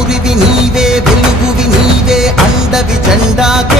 ఊరివి నీవే వెలుగువి నీవే అండవి జెండాకే